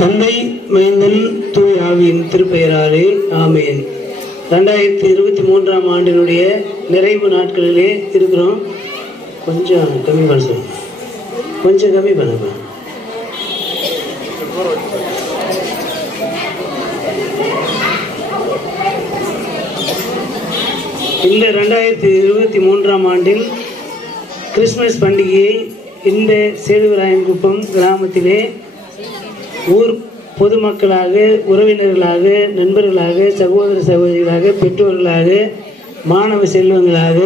தந்தை, மைந்தன், தூய் ஆவியின் திருப்பெயராலே ஆமேன். 2023ஆம் ஆண்டினுடைய நிறைவு நாட்களிலே இருக்கிறோம். கொஞ்சம் கம்மி பண்ண சொல்லுங்க, கொஞ்சம் கம்மி பண்ணுங்க. இந்த 2023ஆம் ஆண்டில் கிறிஸ்துமஸ் பண்டிகையை இந்த சேதுவராயன்குப்பம் கிராமத்திலே ஊர் பொதுமக்களாக, உறவினர்களாக, நண்பர்களாக, சகோதர சகோதரிகளாக, பெற்றோர்களாக, மாணவ செல்வங்களாக,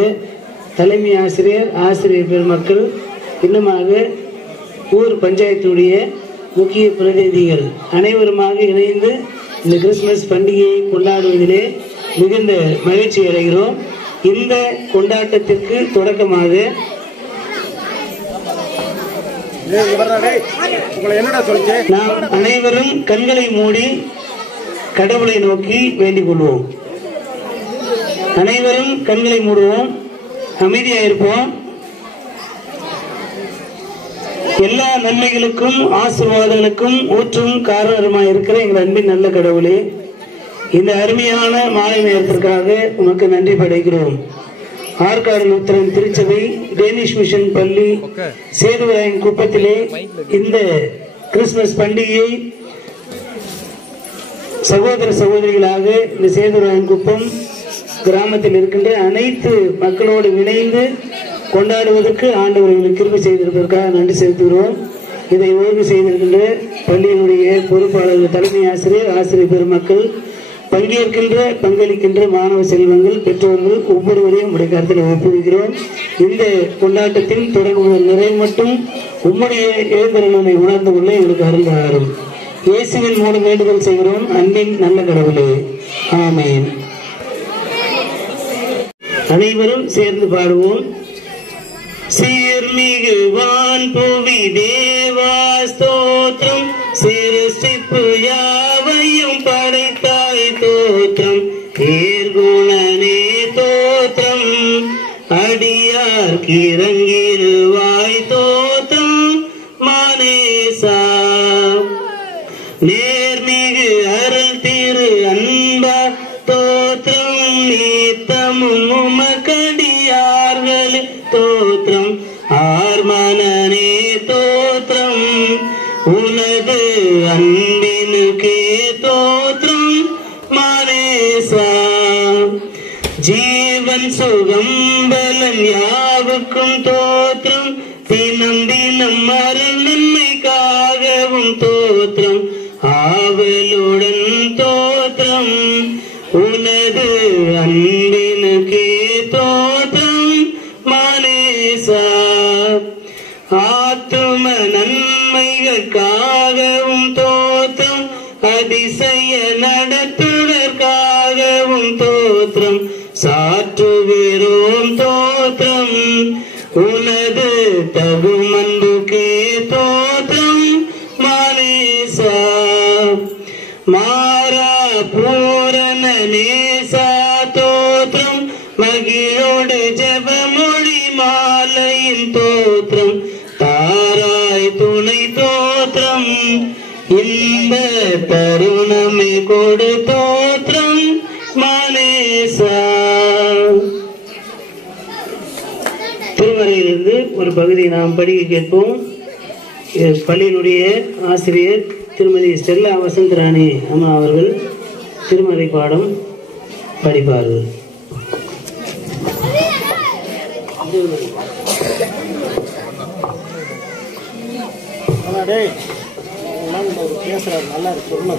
தலைமை ஆசிரியர், ஆசிரியர் பெருமக்கள், இன்னுமாக ஊர் பஞ்சாயத்துடைய முக்கிய பிரதிநிதிகள் அனைவருமாக இணைந்து இந்த கிறிஸ்துமஸ் பண்டிகையை கொண்டாடுவதிலே மிகுந்த மகிழ்ச்சி அடைகிறோம். இந்த கொண்டாட்டத்திற்கு தொடக்கமாக நாம் அனைவரும் கண்களை மூடி கடவுளை நோக்கி வேண்டிக் கொள்வோம். அனைவரும் கண்களை மூடுவோம், அமைதியா இருப்போம். எல்லா நன்மைகளுக்கும் ஆசீர்வாதங்களுக்கும் ஊற்றும் காரணமாய் இருக்கிற எங்கள் அன்பின் நல்ல கடவுளே, இந்த அருமையான மாலை நேரத்திற்காக உமக்கு நன்றி படைக்கிறோம். ஆற்காடு லூத்தரன் திருச்சபை டேனிஷ் மிஷன் பள்ளி சேதுவராயன் குப்பத்திலே இந்த கிறிஸ்துமஸ் பண்டிகையை சகோதர சகோதரிகளாக இந்த சேதுவராயன் குப்பம் கிராமத்தில் இருக்கின்ற அனைத்து மக்களோடு இணைந்து கொண்டாடுவதற்கு ஆண்டவர்களுக்கு கிருபை செய்திருப்பதற்காக நன்றி செலுத்துகிறோம். இதை ஓய்வு செய்திருக்கின்ற பள்ளியினுடைய பொறுப்பாளர்கள், தலைமை ஆசிரியர், ஆசிரியர் பெருமக்கள், பங்களிக்கின்ற மாணவ செல்வங்கள், பெற்றோர்கள் ஒவ்வொருவரையும் உடைய கருத்தில் ஒப்புவிக்கிறோம். இந்த கொண்டாட்டத்தின் தொடர்புகள் நிறைவு மட்டும் உம்முடைய எழுந்தருளை உணர்ந்து கொள்ள எங்களுக்கு அருள் ஆறும். இயேசுவின் மூலம் வேண்டுதல் செய்கிறோம், அன்பின் நல்ல கடவுளே, ஆமேன். அனைவரும் சேர்ந்து பாடுவோம். சீர்மிகு வான் புவி தேவா ஸ்தோத்திரம், சிருஷ்டிப்பு யாவையும் படைத்தாய் தோற்றம், ஏர்குணனே தோற்றம், அடியார்க்கு இறங்கிடுவாய் தோற்றம், மானேசா. நேர்மிகு அருள் திரு அன்பா தோற்றம், நீத்தமும் உமக்கடியார்கள் தோற்றம், ஆர்மனனே தோற்றம், உனது அன்பினுக்கே தோற்றம், மானேசா. ஜீவன் சுகம் பலன் யாவுக்கும் தோற்றம், தினம் தினம் அருள் நன்மைக்காகவும் தோற்றம், ஆவலுடன் தோற்றம், உனது அன்பினுக்கே தோற்றம், மானேசா. ஆத்தும நன்மைகளுக்காகவும் தோற்றம், அதிசய நடத்துவதற்காகவும் தோற்றம், சாற்றுகிறோம் தோற்றம், உனது தகும் அன்புக்கே தோற்றம், மானேசா. மாறா பூரண நேசா தோற்றம், மகிழோடு ஜெபமொழி மாலையின் தோற்றம், தாராய் துணை தோற்றம், இந்த தருணமே கொடு தோற்றம், மானேசா. திருமறையிலிருந்து ஒரு பகுதியை நாம் படிக்க கேட்போம். பள்ளியினுடைய ஆசிரியர் திருமதி ஸ்டெல்லா வசந்தராணி அம்மா அவர்கள் திருமறை பாடம் படிப்பார்கள். நல்லா இருக்கு சொல்லுங்க.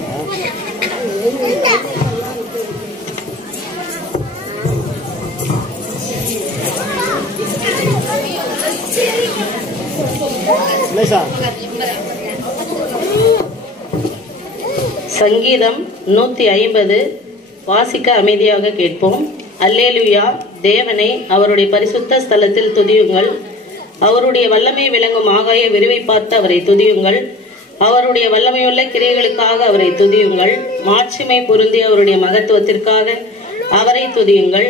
சங்கீதம் 150 வாசிக்க அமைதியாக கேட்போம். அல்லேலூயா. தேவனை அவருடைய பரிசுத்த ஸ்தலத்தில் துதியுங்கள். அவருடைய வல்லமை விளங்கும் ஆகாய விரிவை பார்த்து அவரை துதியுங்கள். அவருடைய வல்லமையுள்ள கிரியைகளுக்காக அவரை துதியுங்கள். மாட்சிமை பொருந்தி அவருடைய மகத்துவத்திற்காக அவரை துதியுங்கள்.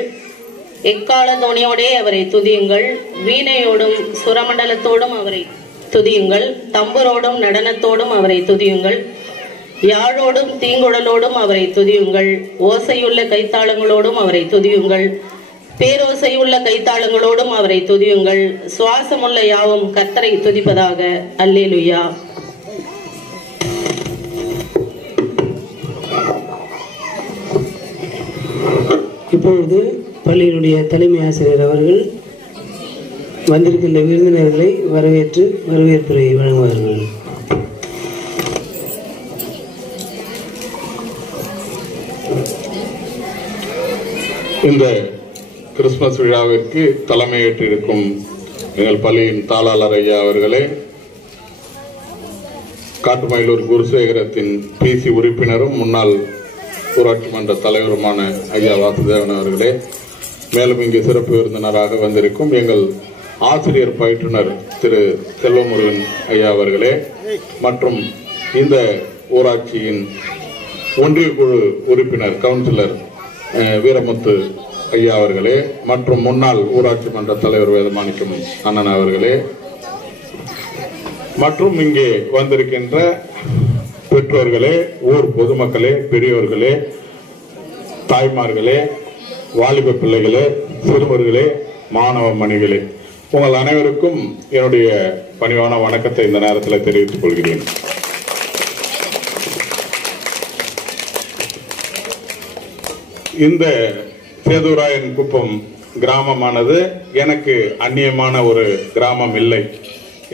எக்கால தோணியோடே அவரை துதியுங்கள். வீணையோடும் சுரமண்டலத்தோடும் அவரை துதியுங்கள். தம்புரோடும் நடனத்தோடும் அவரை துதியுங்கள். யாழோடும் தீங்குழலோடும் அவரை துதியுங்கள். ஓசையுள்ள கைத்தாளங்களோடும் அவரை துதியுங்கள். பேரோசையுள்ள கைத்தாளங்களோடும் அவரை துதியுங்கள். சுவாசமுள்ள யாவும் கர்த்தரை துதிப்பதாக. அல்லேலூயா. இப்பொழுது பள்ளியினுடைய தலைமை ஆசிரியர் அவர்கள் வந்திருக்கின்ற விருந்தினர்களை வரவேற்று வரவேற்புரை வழங்குவார்கள். இந்த கிறிஸ்துமஸ் விழாவிற்கு தலைமையேற்றிருக்கும் எங்கள் பள்ளியின் தாளாளர் ஐயா அவர்களே, காட்டுமயிலூர் குருசேகரத்தின் பிசி உறுப்பினரும் முன்னாள் ஊராட்சி மன்ற தலைவருமான ஐயா வாசுதேவன் அவர்களே, மேலும் இங்கு சிறப்பு விருந்தினராக வந்திருக்கும் எங்கள் ஆசிரியர் பயிற்றுனர் திரு செல்வமுருகன் ஐயா அவர்களே, மற்றும் இந்த ஊராட்சியின் ஒன்றிய குழு உறுப்பினர் கவுன்சிலர் வீரமுத்து ஐயா அவர்களே, மற்றும் முன்னாள் ஊராட்சி மன்ற தலைவர் வேதமாணிக்கம் அண்ணன் அவர்களே, மற்றும் இங்கே வந்திருக்கின்ற பெற்றோர்களே, ஊர் பொதுமக்களே, பெரியோர்களே, தாய்மார்களே, வாலிப பிள்ளைகளே, சிறுவர்களே, மாணவ மணிகளே, உங்கள் அனைவருக்கும் என்னுடைய பணிவான வணக்கத்தை இந்த நேரத்தில் தெரிவித்துக் கொள்கிறேன். இந்த சேதுராயன் குப்பம் கிராமமானது எனக்கு அந்நியமான ஒரு கிராமம் இல்லை.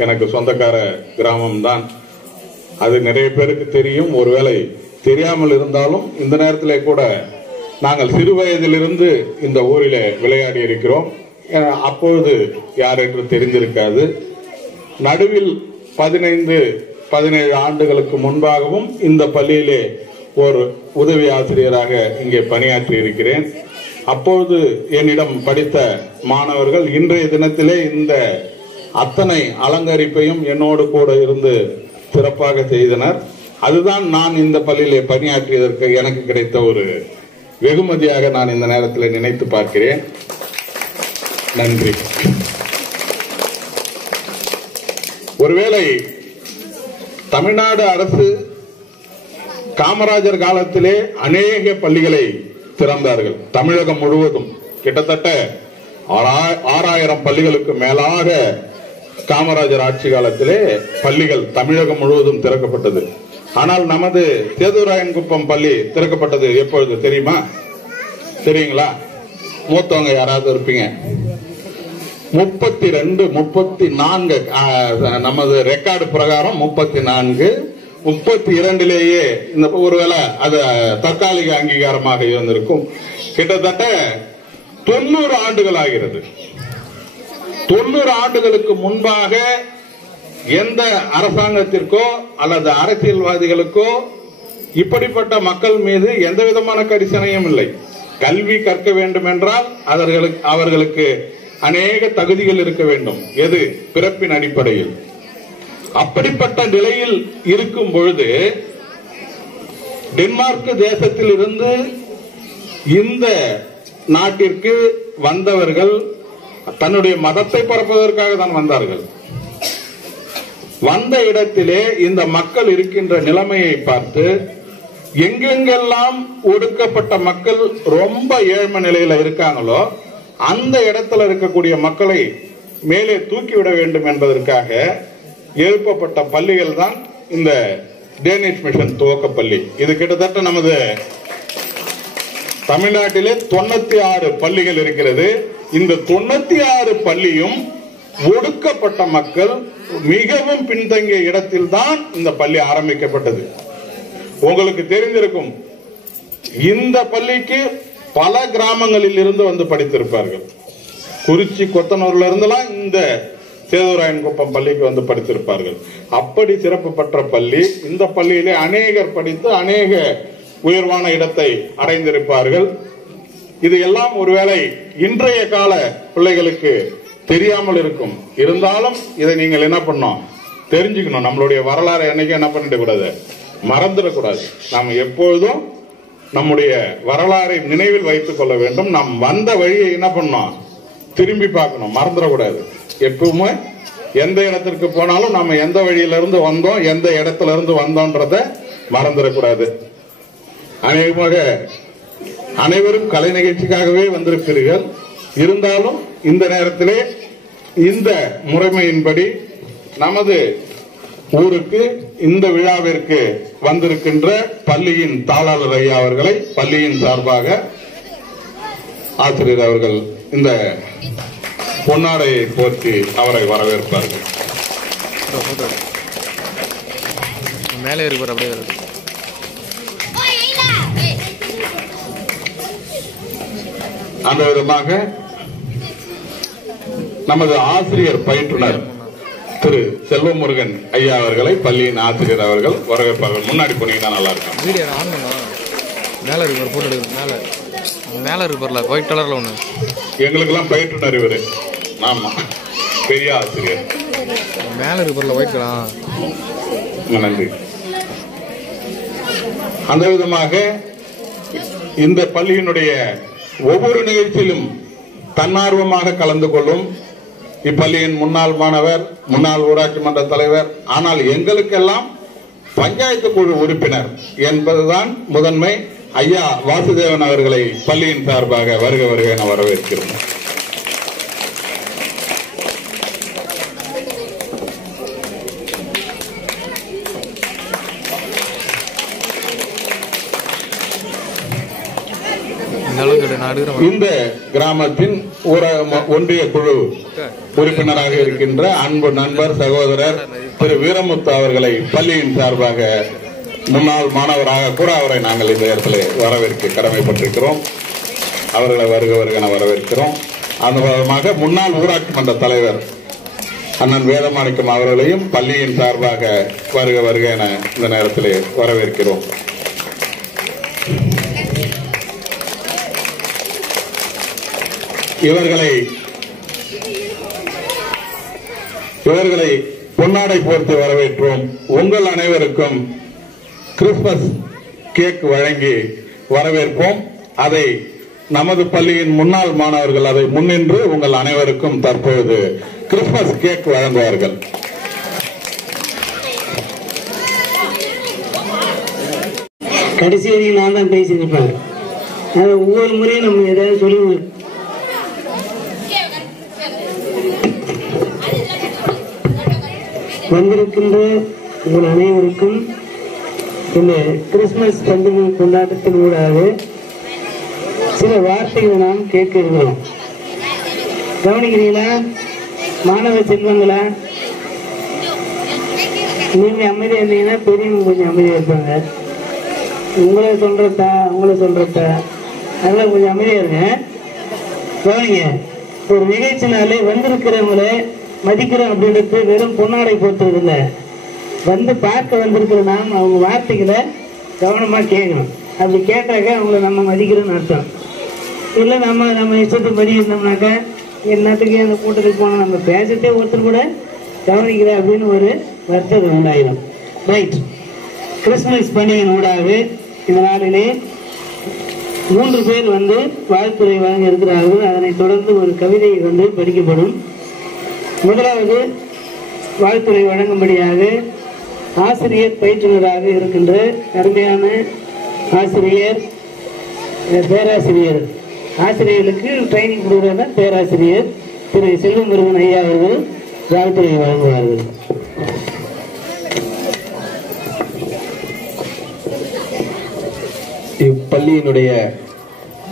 எனக்கு சொந்தக்கார கிராமம்தான். அது நிறைய பேருக்கு தெரியும். ஒருவேளை தெரியாமல் இருந்தாலும் இந்த நேரத்திலே கூட நாங்கள் சிறு வயதிலிருந்து இந்த ஊரிலே விளையாடி இருக்கிறோம். அப்பொழுது யாரென்று தெரிந்திருக்காது. நடுவில் 15-17 ஆண்டுகளுக்கு முன்பாகவும் இந்த பள்ளியிலே ஒரு உதவி ஆசிரியராக இங்கே பணியாற்றி இருக்கிறேன். அப்பொழுது என்னிடம் படித்த மாணவர்கள் இன்றைய தினத்திலே இந்த அத்தனை அலங்கரிப்பையும் என்னோடு கூட இருந்து சிறப்பாக செய்தனர். அதுதான் நான் இந்த பள்ளியிலே பணியாற்றியதற்கு எனக்கு கிடைத்த ஒரு வெகுமதியாக நான் இந்த நேரத்தில் நினைத்து பார்க்கிறேன். நன்றி. ஒருவேளை தமிழ்நாடு அரசு காமராஜர் காலத்திலே அநேக பள்ளிகளை திறந்தார்கள். தமிழகம் முழுவதும் கிட்டத்தட்ட 6000 பள்ளிகளுக்கு மேலாக காமராஜர் ஆட்சி காலத்திலே பள்ளிகள் தமிழகம் முழுவதும் திறக்கப்பட்டது. ஆனால் நமது சேதுராயன் குப்பம் பள்ளி திறக்கப்பட்டது எப்பொழுது தெரியுமா? தெரியுங்களா? மூத்தவங்க யாராவது இருப்பீங்க. 32, 34 நமது ரெக்கார்டு பிரகாரம் 34, 32லேயே இந்த ஒருவேளை அது தற்காலிக அங்கீகாரமாக இருந்திருக்கும். கிட்டத்தட்ட 90 ஆண்டுகள் ஆகிறது. 90 ஆண்டுகளுக்கு முன்பாக எந்த அரசாங்கத்திற்கோ அல்லது அரசியல்வாதிகளுக்கோ இப்படிப்பட்ட மக்கள் மீது எந்த விதமான கரிசனையும் இல்லை. கல்வி கற்க வேண்டும் என்றால் அவர்களுக்கு அநேக தகுதிகள் இருக்க வேண்டும். எது? பிறப்பின் அடிப்படையில். அப்படிப்பட்ட நிலையில் இருக்கும் பொழுது டென்மார்க் தேசத்தில் இருந்து இந்த நாட்டிற்கு வந்தவர்கள் தன்னுடைய மதத்தை பரப்புவதற்காக தான் வந்தார்கள். வந்த இடத்திலே இந்த மக்கள் இருக்கின்ற நிலைமையை பார்த்து எங்கெங்கெல்லாம் ஒடுக்கப்பட்ட மக்கள் ரொம்ப ஏழ்மை நிலையில இருக்காங்களோ அந்த இடத்துல இருக்கக்கூடிய மக்களை மேலே தூக்கிவிட வேண்டும் என்பதற்காக எழுப்பப்பட்ட பள்ளிகள் தான் இந்த டேனிஷ் மிஷன் துவக்க பள்ளி. இது கிட்டத்தட்ட நமது தமிழ்நாட்டிலே 96 பள்ளிகள் இருக்கிறது. இந்த 96 பள்ளியும் ஒடுக்கப்பட்ட மக்கள் மிகவும் பின்தங்கிய இடத்தில் தான் இந்த பள்ளி ஆரம்பிக்கப்பட்டது. உங்களுக்கு தெரிந்திருக்கும், இந்த பள்ளிக்கு பல கிராமங்களில் இருந்து வந்து படித்திருப்பார்கள். குறிச்சி, கொத்தனூர்ல இருந்தெல்லாம் இந்த சேதுராயன் குப்பம் பள்ளிக்கு வந்து படித்திருப்பார்கள். அப்படி சிறப்பு பெற்ற பள்ளி. இந்த பள்ளியிலே அநேகர் படித்து அநேக உயர்வான இடத்தை அடைந்திருப்பார்கள். இது எல்லாம் ஒருவேளை இன்றைய கால பிள்ளைகளுக்கு தெரியாமல் இருக்கும். இருந்தாலும் இதை நீங்கள் என்ன பண்ணணும், தெரிஞ்சுக்கணும். நம்மளுடைய வரலாறு என்னைக்கும் என்ன பண்ணிடக்கூடாது, மறந்துடக்கூடாது. நாம் எப்பொழுதும் நம்முடைய வரலாறை நினைவில் வைத்துக் கொள்ள வேண்டும். நாம் வந்த வழியை என்ன பண்ணணும், திரும்பி பார்க்கணும், மறந்துடக்கூடாது. எப்பவுமே எந்த இடத்திற்கு போனாலும் நாம எந்த வழியில இருந்து வந்தோம், எந்த இடத்துல இருந்து வந்தோம்ன்றத மறந்துடக்கூடாது. அநேகமாக அனைவரும் கலை நிகழ்ச்சிக்காகவே வந்திருப்பீர்கள். இருந்தாலும் இந்த நேரத்திலே இந்த முறைமையின்படி நமது ஊருக்கு இந்த விழாவிற்கு வந்திருக்கின்ற பள்ளியின் தாளாளர் ஐயா அவர்களை பள்ளியின் சார்பாக ஆசிரியர் அவர்கள் இந்த பொன்னாடையை போற்றி அவரை வரவேற்பார்கள். மேலே இருப்பார் அப்படியே. அந்த விதமாக நமது ஆசிரியர் பயிற்றுனர் திரு செல்வமுருகன் ஐயா அவர்களை பள்ளியின் ஆசிரியர் அவர்கள் வரவேற்பார்கள். முன்னாடி போனீங்கன்னா நல்லா இருக்கும். வீடியோ ஆன் பண்ணா மேலே இருக்கு போட்டோ எடுக்கு. மேலே இருப்பார்ல ஒயிட் கலர்ல ஒன்று. எங்களுக்கெல்லாம் பயிற்றுனர் இவரு. ஆமா, பெரிய ஆசிரியர். மேலே இருப்பார்ல ஒயிட் கலர். நன்றி. அந்த விதமாக இந்த பள்ளியினுடைய ஒவ்வொரு நிகழ்ச்சியிலும் தன்னார்வமாக கலந்து கொள்ளும் இப்பள்ளியின் முன்னாள் மாணவர், முன்னாள் ஊராட்சி மன்ற தலைவர், ஆனால் எங்களுக்கெல்லாம் பஞ்சாயத்து குழு உறுப்பினர் என்பதுதான் முதன்மை. ஐயா வாசுதேவன் அவர்களை பள்ளியின் சார்பாக வருக வருக என வரவேற்கிறோம். இந்த கிராமத்தின் ஒன்றிய குழு உறுப்பினராக இருக்கின்ற அன்பு நண்பர் சகோதரர் திரு வீரமுத்து அவர்களை பள்ளியின் சார்பாக முன்னாள் மாணவராக கூட அவரை நாங்கள் இந்த இடத்துல வரவேற்க கடமைப்பட்டிருக்கிறோம். அவர்களை வருக வருக என வரவேற்கிறோம். அந்த விதமாக முன்னாள் ஊராட்சி மன்ற தலைவர் அண்ணன் வேதமாணிக்கம் அவர்களையும் பள்ளியின் சார்பாக வருக வருக என இந்த நேரத்திலே வரவேற்கிறோம். இவர்களை பொன்னாடை போர்த்து வரவேற்றோம். உங்கள் அனைவருக்கும் கிறிஸ்துமஸ் கேக் வழங்கி வரவேற்போம். அதை நமது பள்ளியின் முன்னாள் மாணவர்கள் அதை முன்னின்று உங்கள் அனைவருக்கும் தற்போது கிறிஸ்துமஸ் கேக் வழங்குவார்கள். கடைசி வரைக்கும் நான் தான் பேசியிருப்பேன். ஒவ்வொரு முறையும் நம்ம ஏதாவது சொல்லுவோம். வந்திருக்கின்ற உங்கள் அனைவருக்கும் இந்த கிறிஸ்துமஸ் பண்டிகை கொண்டாட்டத்தின் ஊடாக சில வார்த்தைகளை நாம் கேட்க இருக்கிறோம். கவனிக்கிறீங்களா மாணவ செல்வங்களா? நீங்க அமைதியா இருந்தீங்கன்னா பெரியவங்க கொஞ்சம் அமைதியா இருப்பாங்க. உங்களை சொல்றதா உங்களை சொல்றதா அதெல்லாம் கொஞ்சம் அமைதியா இருங்க. கவனிங்க, ஒரு நிகழ்ச்சினாலே வந்திருக்கிறவங்களை மதிக்கிறோம் அப்படின்றது வெறும் பொன்னாடை போட்டுறது இல்லை. வந்து பார்க்க வந்திருக்கிற நாம் அவங்க வார்த்தைகளை கவனமா கேட்கணும். அப்படி கேட்டாக்க அவங்கள நம்ம மதிக்கிறோம்னு அர்த்தம். இல்லை நம்ம இஷ்டத்துக்கு படி இருந்தோம்னாக்கா என்னத்துக்கு அந்த கூட்டத்துக்கு போனோம், நம்ம பேசத்தே ஒருத்தர் கூட கவனிக்கிற அப்படின்னு ஒரு வருத்தம் உண்டாயிடும். ரைட். கிறிஸ்துமஸ் பண்டிகையின் ஊடாக இந்த நாளிலே 3 பேர் வந்து வாழ்த்துறை வழங்க இருக்கிறார்கள். அதனைத் தொடர்ந்து ஒரு கவிதை வந்து படிக்கப்படும். முதலாவது வாழ்த்துறை வழங்கும்படியாக ஆசிரியர் பயிற்றுனராக இருக்கின்ற அருமையான ஆசிரியர் பேராசிரியர் ஆசிரியர்களுக்கு ட்ரைனிங் கொடுக்குற பேராசிரியர் திரு செல்வமுருகன் ஐயா அவர்கள் வாழ்த்துறை வழங்குவார்கள். இப்பள்ளியினுடைய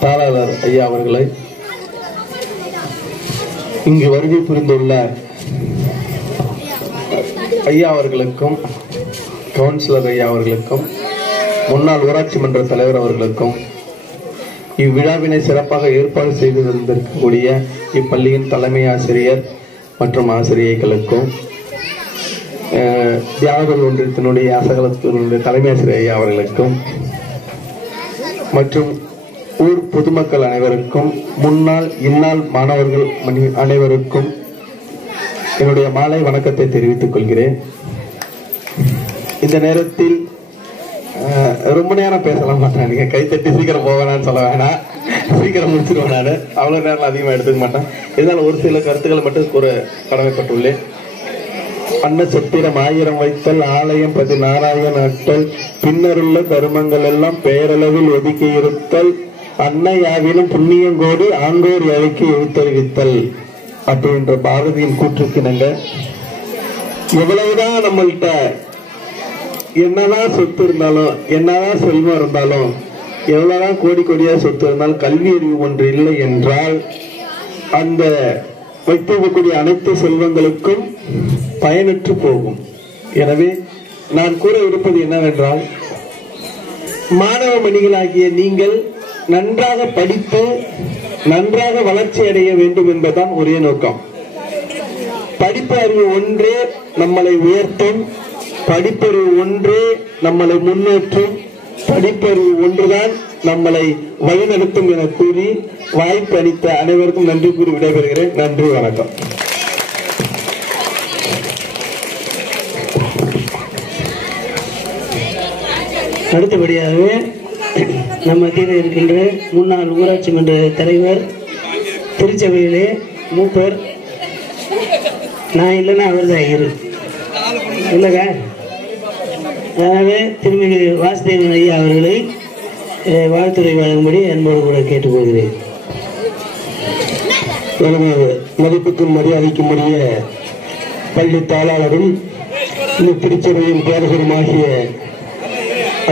தாளாளர் ஐயா அவர்களை, இங்கு வருகை புரிந்துள்ள ஐயா அவர்களுக்கும், கவுன்சிலர் ஐயா அவர்களுக்கும், முன்னாள் ஊராட்சி மன்ற தலைவர் அவர்களுக்கும், இவ்விழாவினை சிறப்பாக ஏற்பாடு செய்து வந்திருக்கக்கூடிய இப்பள்ளியின் தலைமை ஆசிரியர் மற்றும் ஆசிரியர்களுக்கும், தியாகர் ஒன்றியத்தினுடைய அசகலத்தினுடைய தலைமை ஆசிரியர் ஐயா அவர்களுக்கும் மற்றும் ஊர் பொதுமக்கள் அனைவருக்கும், முன்னாள் இந்நாள் மாணவர்கள் அனைவருக்கும் என்னுடைய மாலை வணக்கத்தை தெரிவித்துக் கொள்கிறேன். இந்த நேரத்தில் ரொம்ப நேரம் பேசலாம் மாட்டேன். நீங்க கைத்தட்டி சீக்கிரம் போவேனான்னு சொல்ல வேணாம், சீக்கிரம் முடிச்சிருவேன். நான் அவ்வளவு நேரம் அதிகமாக எடுத்துக்க மாட்டேன். இதனால ஒரு சில கருத்துக்களை மட்டும் கூற கடமைப்பட்டுள்ளேன். அன்ன சத்திரம் 1000 வைத்தல், ஆலயம் 16 நாட்டல், பின்னருள்ள கருமங்கள் எல்லாம் பெயரளவில் ஒதுக்கி இருத்தல், அன்னையாவினும் புண்ணியங்கோடு ஆங்கோர் ஏழைக்கு எழுத்தறிவித்தல் அப்படின்ற பாரதியின் கூற்றுக்கினங்க எவ்வளவுதான் நம்மள்கிட்ட என்னதான் சொத்து இருந்தாலும், என்னதான் செல்வம் இருந்தாலும், எவ்வளவுதான் கோடி கோடியா சொத்து இருந்தாலும் கல்வி அறிவு ஒன்று இல்லை என்றால் அந்த வைத்திருக்கக்கூடிய அனைத்து செல்வங்களுக்கும் பயனற்று போகும். எனவே நான் கூற இருப்பது என்னவென்றால், மாணவ மணிகளாகிய நீங்கள் நன்றாக படித்து நன்றாக வளர்ச்சி அடைய வேண்டும் என்பதுதான் ஒரே நோக்கம். படிப்பு அறிவு ஒன்றே நம்மளை உயர்த்தும், படிப்பறிவு ஒன்றே நம்மளை முன்னேற்றும், படிப்பறிவு ஒன்றுதான் நம்மளை வழிநடத்தும் என கூறி வாய்ப்பு அளித்த அனைவருக்கும் நன்றி கூறி விடைபெறுகிறேன். நன்றி, வணக்கம். அடுத்தபடியாக நம்ம மத்தியில் இருக்கின்ற முன்னாள் ஊராட்சி மன்ற தலைவர், திருச்சபையிலே மூப்பர், நான் இல்லைன்னா அவர் தான் இல்லைங்க. எனவே திருமிகு வாசுதேவன் ஐயா அவர்களை வாழ்த்துறை வழங்கும்படி அன்போடு கூட கேட்டுக்கொள்கிறேன். மதிப்புக்கும் மரியாதைக்கும் உரிய பள்ளி தாளாளரும் இந்த திருச்சபையின் பேரகருமாகிய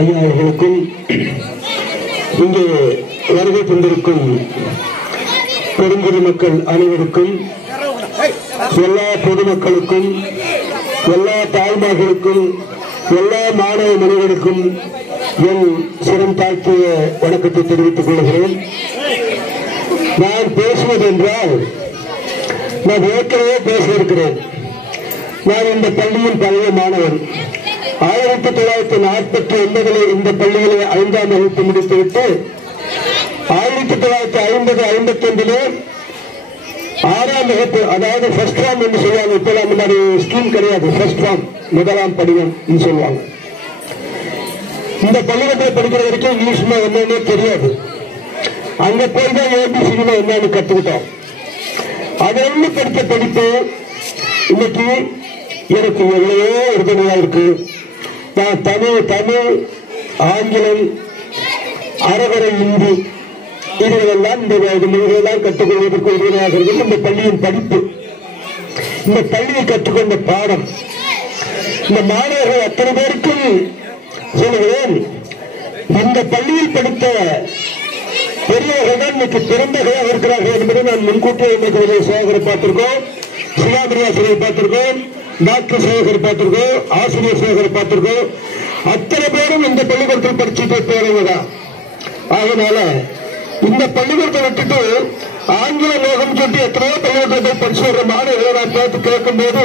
ஐயா அவர்களுக்கும், இங்கே வருகை கொண்டிருக்கும் பெருங்குடி மக்கள் அனைவருக்கும், எல்லா பொதுமக்களுக்கும், எல்லா தாய்மார்களுக்கும், எல்லா மாணவ மனிதர்களுக்கும் என் சிரம் தாழ்த்திய வணக்கத்தை தெரிவித்துக் கொள்கிறேன். நான் பேசுவது என்றால் நான் ஏற்கனவே பேசியிருக்கிறேன். நான் இந்த பள்ளியின் பழைய மாணவன். 1949 இந்த பள்ளியிலே 5ஆம் வகுப்பு முடித்துவிட்டு 1950-51 6ஆம் வகுப்பு, அதாவது ஃபர்ஸ்ட் ஃபார்ம் என்று சொல்லுவாங்க. இப்பெல்லாம் முன்னாடி ஸ்கீம் கிடையாது, ஃபர்ஸ்ட் ஃபார்ம் முதலாம் படிவம் சொல்லுவாங்க. இந்த பள்ளிக்கூடத்தில் படிக்கிற வரைக்கும் இங்கிலீஷ்னா என்னன்னு தெரியாது. அங்க போய் தான் ஏபிசினா என்னன்னு கற்றுக்கிட்டோம். அதிலிருந்து படித்த படிப்பு இன்னைக்கு எனக்கு எவ்வளவோ உறுதுணையா இருக்கு. நான் தமிழ், ஆங்கிலம், அறவரை இந்தி இதுகளெல்லாம் இந்த மொழிகளெல்லாம் கற்றுக்கொள்வதற்கு உறுதுணையாக இருக்கிறது இந்த பள்ளியின் படிப்பு. இந்த பள்ளியில் கற்றுக்கொண்ட பாடம் இந்த மாணவர்கள் அத்தனை பேருக்கும் சொல்லுகிறேன். இந்த பள்ளியில் படித்த பெரியவர்கள் தான் இன்னைக்கு பிறந்தகையாக இருக்கிறார்கள் என்பதை நான் முன்கூட்டியே இன்னைக்கு சேகரை பார்த்திருக்கோம், சிவாமிரியாசிரியை பார்த்திருக்கோம், டாக்டர் சேகர் பார்த்திருக்கோம், ஆசிரியர் சேகரை பார்த்திருக்கோம். அத்தனை பேரும் இந்த பள்ளிக்கூடத்தில் படிச்சுட்டு போறவங்கதான். அதனால இந்த பள்ளிக்கூடத்தை விட்டுட்டு ஆங்கில லோகம் சொல்லி எத்தனையோ பள்ளிக்கூடத்தை படிச்சு வர்ற மாணவர்களை நான் பார்த்து கேட்கும் போது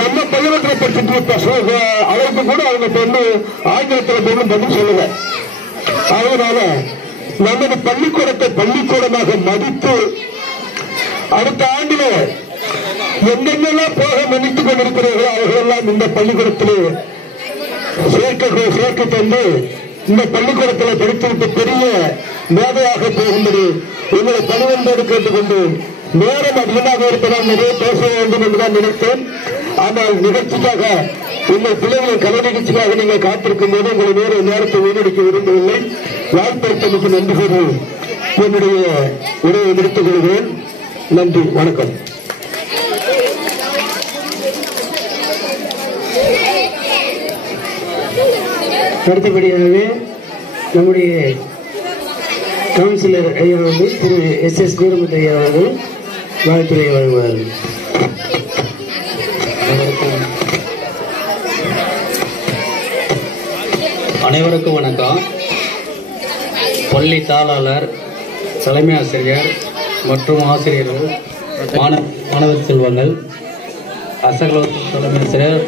நம்ம பள்ளிக்கூடத்தில் படிச்சுட்டு அவருக்கு கூட அவங்க பொண்ணு ஆங்கிலத்தில் பொண்ணு பதில் சொல்லுவேன். அதனால நமது பள்ளிக்கூடத்தை பள்ளிக்கூடமாக மதித்து அடுத்த ஆண்டில எங்கெங்கெல்லாம் போக நினைத்துக் கொண்டிருக்கிறீர்களோ அவர்களெல்லாம் இந்த பள்ளிக்கூடத்திலே சேர்க்கை தந்து இந்த பள்ளிக்கூடத்தில் படித்துவிட்டு பெரிய மேதையாக போகும்படி உங்களை பணிவன்போடு கேட்டுக்கொண்டு, நேரம் அதிகமாக இருப்பதால் நிறைய பேச வேண்டும் என்றுதான் நினைத்தேன். ஆனால் நிகழ்ச்சிக்காக உங்கள் பிள்ளைகளின் கலை நிகழ்ச்சிக்காக நீங்கள் காத்திருக்கும் போது உங்களை நேரத்தை வீணடிக்க விரும்பவில்லை. வாய்ப்பளித்தமைக்கு நன்றி கூறி என்னுடைய உரையை முடித்துக் கொள்கிறேன். நன்றி, வணக்கம். அடுத்தபடியாகவே நம்முடைய கவுன்சிலர் ஐயா அவர்கள் திரு SS கூரமுத்து ஐயா அவர்கள் வாழ்த்துறை வழங்குவார்கள். அனைவருக்கும் வணக்கம். பள்ளி தாளாளர், தலைமை ஆசிரியர் மற்றும் ஆசிரியர்கள், மாணவர் செல்வங்கள், அசகலத்தின் தலைமை ஆசிரியர்,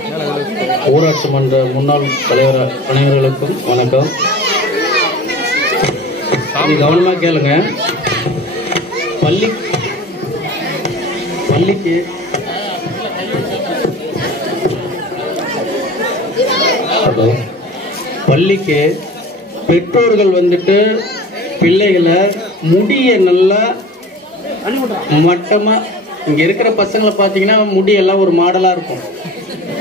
ஊராட்சி மன்ற முன்னாள் தலைவர் அனைவர்களுக்கும் வணக்கம். கவனமா கேளுங்க. பள்ளிக்கு பெற்றோர்கள் வந்துட்டு பிள்ளைகளை முடிய நல்லா மட்டமா, இங்க இருக்கிற பசங்களை பாத்தீங்கன்னா முடியெல்லாம் ஒரு மாடலா இருக்கும்.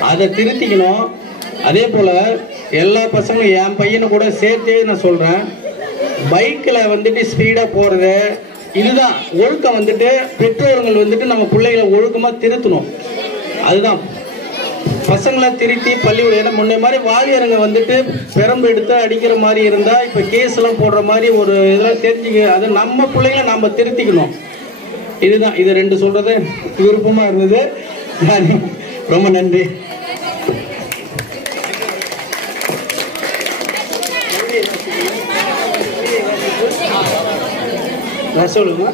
அதை திருத்திக்கணும். அதே போல எல்லா பசங்களும் என் பையனை கூட சேர்த்தே நான் சொல்றேன், பைக்கில் வந்துட்டு ஸ்பீடா போறது இதுதான் ஒழுக்கம். வந்துட்டு பெற்றோர்கள் வந்துட்டு நம்ம பிள்ளைகளை ஒழுக்கமா திருத்தணும். அதுதான் பசங்களை திருத்தி பள்ளிக்கூடம் முன்னே மாதிரி வாலியருங்க வந்துட்டு பெரம்பு எடுத்து அடிக்கிற மாதிரி இருந்தா இப்ப கேஸ் எல்லாம் போடுற மாதிரி ஒரு இதெல்லாம் தெரிஞ்சுக்க. அது நம்ம பிள்ளைங்களை நம்ம திருத்திக்கணும். இதுதான் இது ரெண்டு சொல்றது விருப்பமா இருந்தது. ரொம்ப நன்றி. சொல்லுங்க.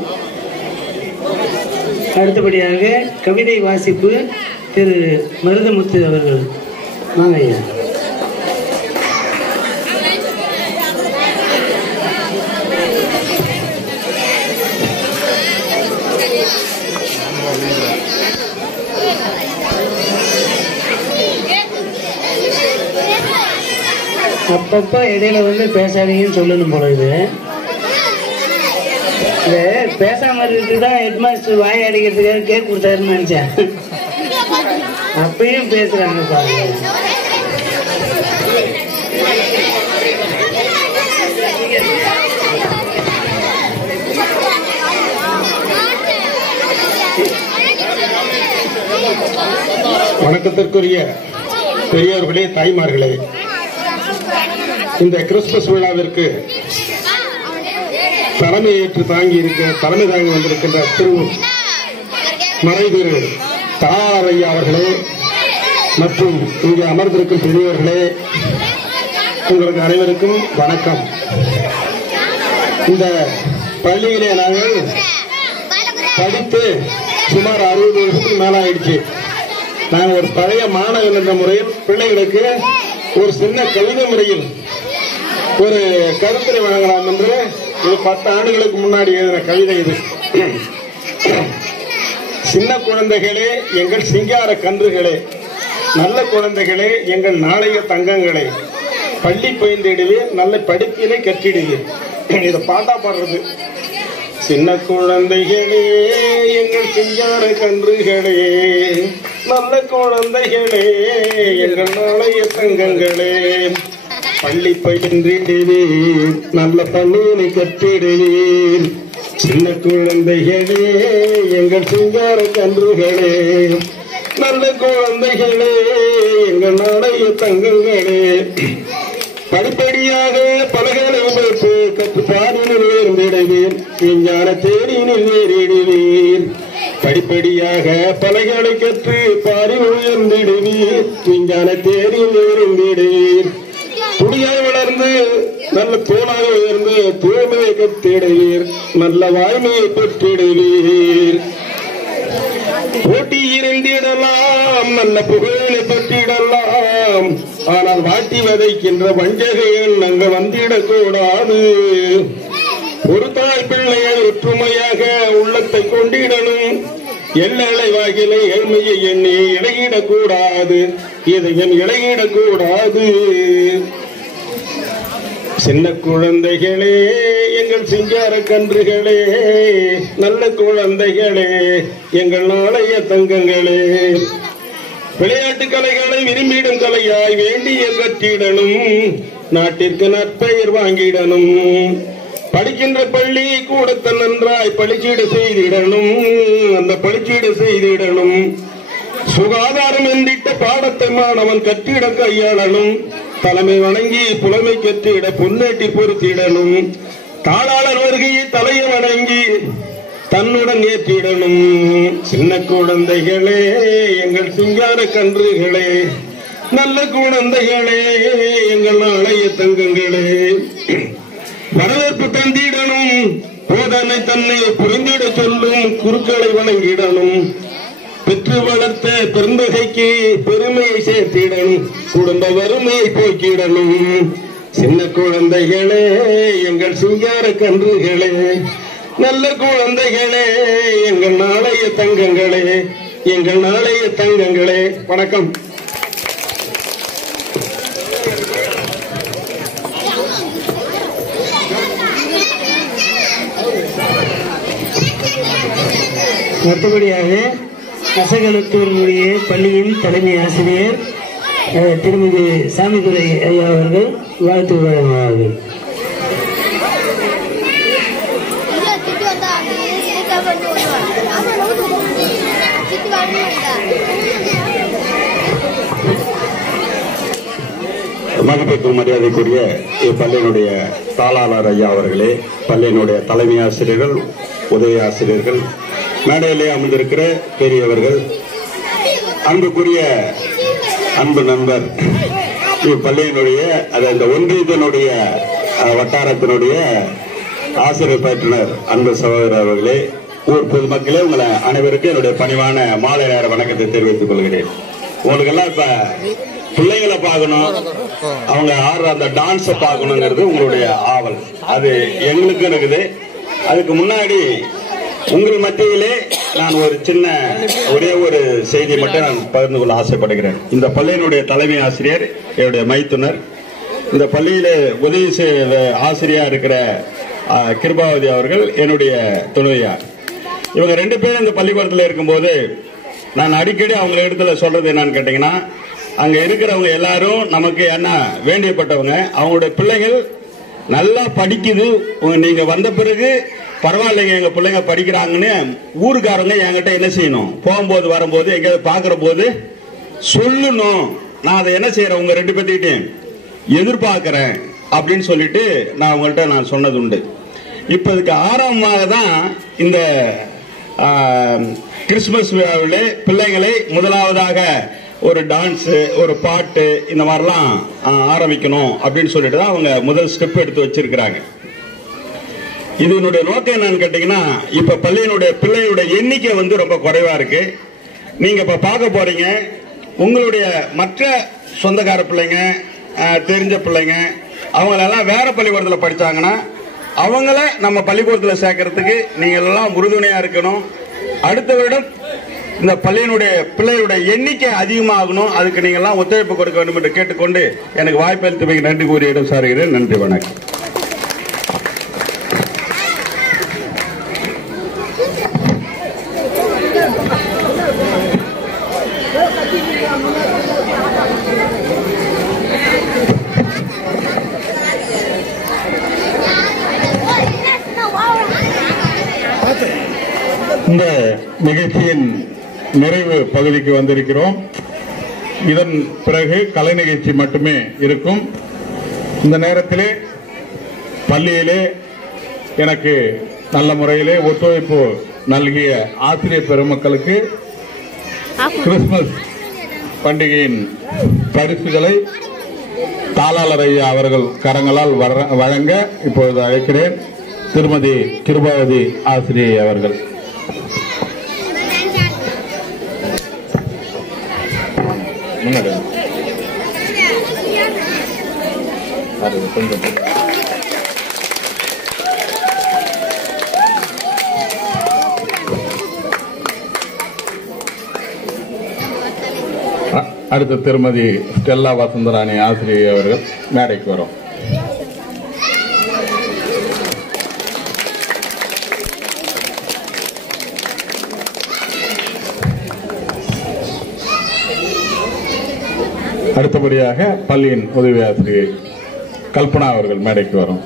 அடுத்தபடியாக கவிதை வாசிப்பு திரு மருதமுத்து அவர்கள். வாங்க ஐயா. அப்பப்ப இடையில வந்து பேசாதீங்கன்னு சொல்லணும் போல. இது பேசாம இருக்குதான் ஹெட்மாஸ்டர் வாய் அடிக்கிறதுக்காக கேக் கொடுத்தாருன்னு நினைச்சேன். அப்பயும் பேசுறாங்க பாருங்க. வணக்கத்திற்குரிய பெரியவர்களே, தாய்மார்களே, இந்த கிறிஸ்துமஸ் விழாவிற்கு தலைமை தாங்கி வந்திருக்கின்ற மறைதிரு தாரையா அவர்களே மற்றும் இங்கே அமர்ந்திருக்கும் பெரியவர்களே, உங்களுக்கு அனைவருக்கும் வணக்கம். இந்த பள்ளியிலே நாங்கள் படித்து சுமார் 60 வருஷத்துக்கு மேல ஆயிடுச்சு. நாங்கள் ஒரு பழைய மாணவன் என்ற முறையில் பிள்ளைகளுக்கு ஒரு சின்ன கவிதை முறையில் ஒரு கருத்துரை வழங்கலாம் என்று ஒரு 10 ஆண்டுகளுக்கு முன்னாடி எழுதின கவிதை இது. சின்ன குழந்தைகளே, எங்கள் சிங்கார கன்றுகளே, நல்ல குழந்தைகளே, எங்கள் நாளைய தங்கங்களே, பள்ளி பயின்றிடுவீர், நல்ல படிப்பினை கற்றிடுவீர். இதை பாட்டா பாடுறது. சின்ன குழந்தைகளே, எங்கள் சிங்கார கன்றுகளே, நல்ல குழந்தைகளே, எங்கள் நாளைய தங்கங்களே, பள்ளி பயின்றிடுவீர், நல்ல பள்ளியினை கற்றிடுவீர். சின்ன குழந்தைகளே, எங்கள் சிங்கார கன்றுகளே, நல்ல குழந்தைகளே, எங்கள் நாளைய தங்கங்களே, படிப்படியாக பலகளை கற்று பாரினில் உயர்ந்திடுவீர், விஞ்ஞான தேரினில் ஏறிடுவீர். படிப்படியாக பலகளை கற்று பாரில் உயர்ந்திடுவீர், விஞ்ஞான தேரில் ஏறிடுவீர். துணியாய் வளர்ந்து நல்ல தோளாக உயர்ந்து தூய்மையை கற்றிடுவீர், நல்ல வாய்மையை பெற்றிடுவீர். போட்டி இருந்திடலாம், நல்ல புகழை பெற்றிடலாம், ஆனால் வாட்டி வதைக்கின்ற வஞ்சகைகள் நாங்கள் வந்திடக்கூடாது. ஒரு தாய் பிள்ளைகள் ஒற்றுமையாக உள்ளத்தை கொண்டிடணும், எல்லை வாகிலை ஏழ்மையை எண்ணி இடையிடக்கூடாது, இதயம் இடையிடக்கூடாது. சின்ன குழந்தைகளே, எங்கள் சிங்கார கன்றுகளே, நல்ல குழந்தைகளே, எங்கள் நாளைய தங்கங்களே, விளையாட்டு கலைகளை விரும்பிடும் கலையாய் வேண்டிய கற்றிடணும், நாட்டிற்கு நற்பெயர் வாங்கிடணும். படிக்கின்ற பள்ளி கூடத்தை நன்றாய் பளிச்சீடு செய்திடணும், அந்த பளிச்சீடு செய்திடணும். சுகாதாரம் என்றிட்ட பாடத்தை மாணவன் கற்றிட கையாளணும், தலைமை வணங்கி புலமை கற்றிட பொன்னேட்டி பொருத்திடணும். தாளாளர் வருகையை தலையை வணங்கி தன்னுடன் ஏற்றிடணும். சின்ன குழந்தைகளே, எங்கள் சிங்கார கன்றுகளே, நல்ல குழந்தைகளே, எங்கள் நாளைய தங்கங்களே, வரவேற்பு தந்திடணும், போதனை தன்னை புரிந்திட சொல்லும் குருக்களை வணங்கிடணும். பெற்று வளர்த்த பெருந்தகைக்கு பெருமையை சேர்த்திடணும், குடும்ப வறுமையை போக்கிடணும். சின்ன குழந்தைகளே, எங்கள் சிங்கார கன்றுகளே, நல்ல குழந்தைகளே, எங்கள் நாளைய தங்கங்களே, எங்கள் நாளைய தங்கங்களே. வணக்கம். மற்றபடியாக அசகலத்தூருடைய பள்ளியின் தலைமை ஆசிரியர் திருமதி சாமிதுரை ஐயா அவர்கள் வாழ்த்து வழங்குவார்கள். மதிப்பிற்கும் மரியாதைக்குரிய இப்பள்ளியினுடைய தாளாளர் ஐயா அவர்களே, பள்ளியினுடைய தலைமை ஆசிரியர்கள், உதவி ஆசிரியர்கள், மேடையிலே அமர்ந்திருக்கிற பெரியவர்கள், அன்புக்குரிய அன்பு நண்பர், இப்பள்ளியினுடைய அந்த ஒன்றியத்தினுடைய வட்டாரத்தினுடைய ஆசிரியர் பயிற்றுனர் அன்பு சகோதரர் அவர்களே, ஊர் பொதுமக்களே, உங்களை அனைவருக்கும் என்னுடைய பணிவான மாலை நேர வணக்கத்தை தெரிவித்துக் கொள்கிறேன். உங்களுக்கெல்லாம் இப்ப பிள்ளைங்களை பார்க்கணும், அவங்க ஆடுற அந்த டான்ஸை பார்க்கணுங்கிறது உங்களுடைய ஆவல், அது எங்களுக்கும் இருக்குது. அதுக்கு முன்னாடி உங்கள் மத்தியிலே நான் ஒரு சின்ன ஒரே ஒரு செய்தி மட்டும் நான் பகிர்ந்து கொள்ள ஆசைப்படுகிறேன். இந்த பள்ளியினுடைய தலைமை ஆசிரியர், என்னுடைய மைத்துனர், இந்த பள்ளியில உதவி ஆசிரியரா இருக்கிற கிருபாவதி அவர்கள் என்னுடைய துணைவியார். இவங்க 2 பேரும் இந்த பள்ளிக்கூடத்தில் இருக்கும்போது நான் அடிக்கடி அவங்க இடத்துல சொல்றது என்னன்னு கேட்டீங்கன்னா, அங்க இருக்கிறவங்க எல்லாரும் நமக்கு என்ன வேண்டியப்பட்டவங்க, அவங்களுடைய பிள்ளைகள் நல்லா படிக்குது, நீங்க வந்த பிறகு பரவாயில்லைங்க எங்க பிள்ளைங்க படிக்கிறாங்கன்னு ஊருக்காரங்க என்கிட்ட என்ன செய்யணும், போகும்போது வரும்போது எங்கேயாவது பாக்குற போது சொல்லணும். நான் அதை என்ன செய்யறேன், உங்க 2 பேர்த்திட்டையும் எதிர்பார்க்கிறேன் அப்படின்னு சொல்லிட்டு நான் உங்கள்கிட்ட நான் சொன்னது உண்டு. இப்ப இதுக்கு ஆரம்பமாக தான் இந்த கிறிஸ்துமஸ் விழாவில் பிள்ளைகளை முதலாவதாக ஒரு டான்ஸ், ஒரு பாட்டு, இந்த மாதிரிலாம் ஆரம்பிக்கணும் அப்படின்னு சொல்லிட்டு தான் அவங்க முதல் ஸ்டெப் எடுத்து வச்சிருக்கிறாங்க. இதனுடைய நோக்கம் என்னன்னு கேட்டீங்கன்னா, இப்ப பள்ளியினுடைய பிள்ளைகளுடைய எண்ணிக்கை வந்து ரொம்ப குறைவா இருக்கு. நீங்க இப்ப பார்க்க போறீங்க, உங்களுடைய மற்ற சொந்தக்கார பிள்ளைங்க, தெரிஞ்ச பிள்ளைங்க, அவங்களெல்லாம் வேற பள்ளிக்கூடத்தில் படிச்சாங்கன்னா அவங்கள நம்ம பள்ளிக்கூடத்தில் சேர்க்கறதுக்கு நீங்க எல்லாம் உறுதுணையா இருக்கணும். அடுத்த வருடம் இந்த பள்ளியினுடைய பிள்ளைகளுடைய எண்ணிக்கை அதிகமாகணும், அதுக்கு நீங்க எல்லாம் ஒத்துழைப்பு கொடுக்க வேண்டும் என்று கேட்டுக்கொண்டு எனக்கு வாய்ப்பளித்தமைக்கு நன்றி கூறி இடம் சாருகிறேன். நன்றி, வணக்கம். இந்த நிகழ்ச்சியின் நிறைவு பகுதிக்கு வந்திருக்கிறோம். இதன் பிறகு கலை நிகழ்ச்சி மட்டுமே இருக்கும். இந்த நேரத்திலே பள்ளியிலே எனக்கு நல்ல முறையிலே ஒத்துழைப்பு நல்கிய ஆசிரியர் பெருமக்களுக்கு கிறிஸ்துமஸ் பண்டிகையின் பரிசுகளை தாளாளர் ஐயா அவர்கள் கரங்களால் வழங்க இப்பொழுது அழைக்கிறேன். திருமதி கிருபாவதி ஆசிரியை அவர்கள். அடுத்து திருமதி ஸ்டெல்லா வசந்தராணி ஆசிரியை அவர்கள் மேடைக்கு வரும். அடுத்தபடியாக பள்ளியின் உதவி ஆசிரியை கல்பனா அவர்கள் மேடைக்கு வரும்.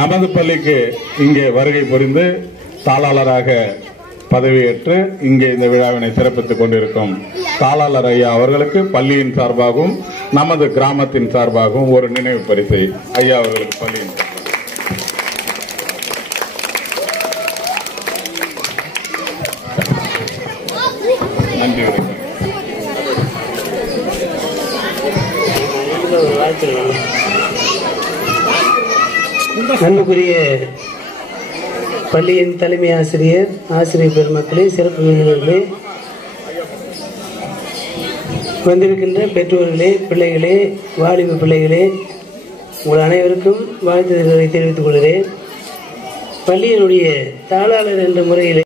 நமது பள்ளிக்கு இங்கே வருகை புரிந்து தாளாளராக பதவியேற்று இங்கே இந்த விழாவினை சிறப்பித்துக் கொண்டிருக்கும் தாளாளர் ஐயா அவர்களுக்கு பள்ளியின் சார்பாகவும் நமது கிராமத்தின் சார்பாகவும் ஒரு நினைவு பரிசை ஐயா அவர்களுக்கு பள்ளியின் நன்றி. அன்புக்குரிய பள்ளியின் தலைமை ஆசிரியர், ஆசிரியர் பெருமக்களே, சிறப்பு விருந்தினர்களே, வந்திருக்கின்ற பெற்றோர்களே, பிள்ளைகளே, வாலிப பிள்ளைகளே, உங்கள் அனைவருக்கும் வாழ்த்துதல்களை தெரிவித்துக் கொள்கிறேன். பள்ளியினுடைய தாளாளர் என்ற முறையில்